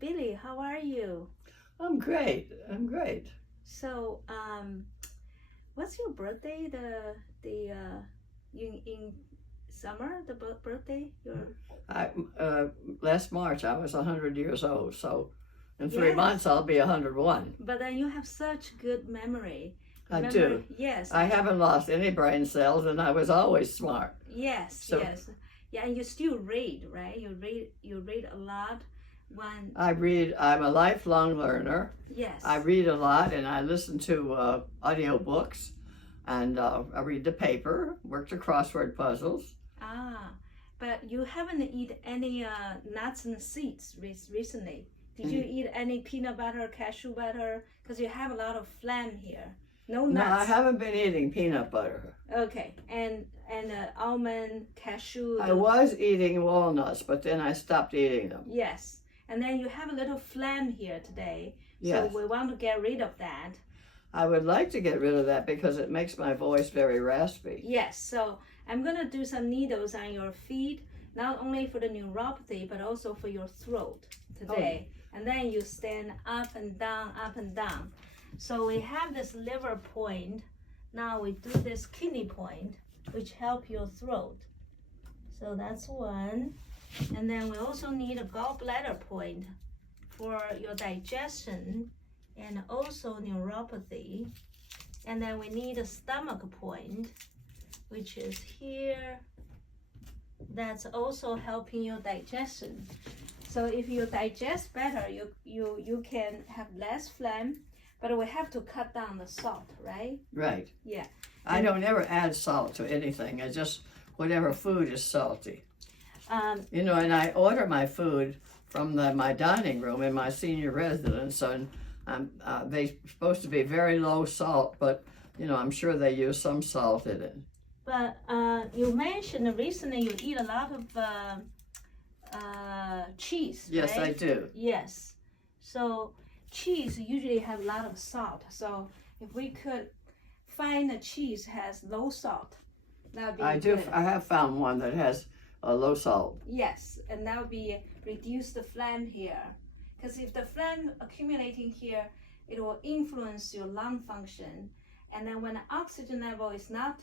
Billy, how are you? I'm great. I'm great. So, what's your birthday? In summer, the birthday? Your I Last March I was 100 years old, so in 3 months Yes. I'll be 101. But then you have such good memory. I Remember? do. Yes. I haven't lost any brain cells, and I was always smart. Yes. So Yes. Yeah, and you still read, right? You read a lot. When I read. I'm a lifelong learner. Yes. I read a lot, and I listen to audio books, and I read the paper. Work the crossword puzzles. Ah, but you haven't eaten any nuts and seeds recently. Did you eat any peanut butter, cashew butter? Because you have a lot of phlegm here. No No, I nuts. haven't been eating peanut butter. Okay, and almond, cashew. I was eating walnuts, but then I stopped eating them. Yes, and then you have a little phlegm here today. Yes. So we want to get rid of that. I would like to get rid of that because it makes my voice very raspy. Yes, so I'm gonna do some needles on your feet, not only for the neuropathy, but also for your throat today. And then you stand up and down, up and down. So we have this liver point. Now we do this kidney point, which help your throat. So that's one. And then we also need a gallbladder point for your digestion and also neuropathy. And then we need a stomach point, which is here. That's also helping your digestion. So if you digest better, you can have less phlegm, but we have to cut down the salt, right? Right. Yeah. I don't ever add salt to anything. I just, whatever food is salty. And I order my food from my dining room in my senior residence, and they're supposed to be very low salt, but I'm sure they use some salt in it. But you mentioned recently you eat a lot of cheese, Yes, right? I do. Yes. So cheese usually have a lot of salt. So if we could find a cheese has low salt, that would be good. I have found one that has a low salt. Yes, and that would be reduce the phlegm here. Because if the phlegm accumulating here, it will influence your lung function. And then when the oxygen level is not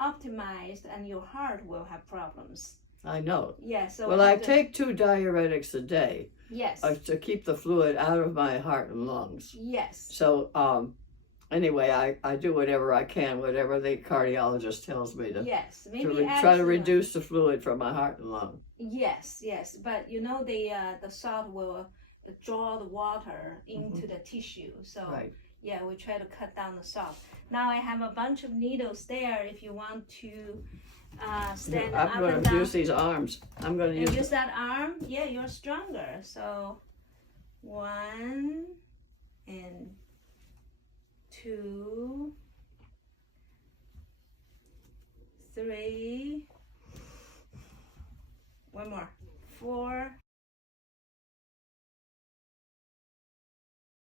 optimized, and your heart will have problems. I know. Yeah, so well, I take 2 diuretics a day. Yes. To keep the fluid out of my heart and lungs. Yes. So anyway, I do whatever I can, whatever the cardiologist tells me to. Yes, maybe to try to reduce the fluid from my heart and lung. Yes, yes, but the salt will draw the water into the tissue. So right. Yeah, we try to cut down the salt. Now I have a bunch of needles there. If you want to stand up and down. I'm going to use these arms. I'm going to use that arm. Yeah, you're stronger. So 1 and 2, 3, one more, 4.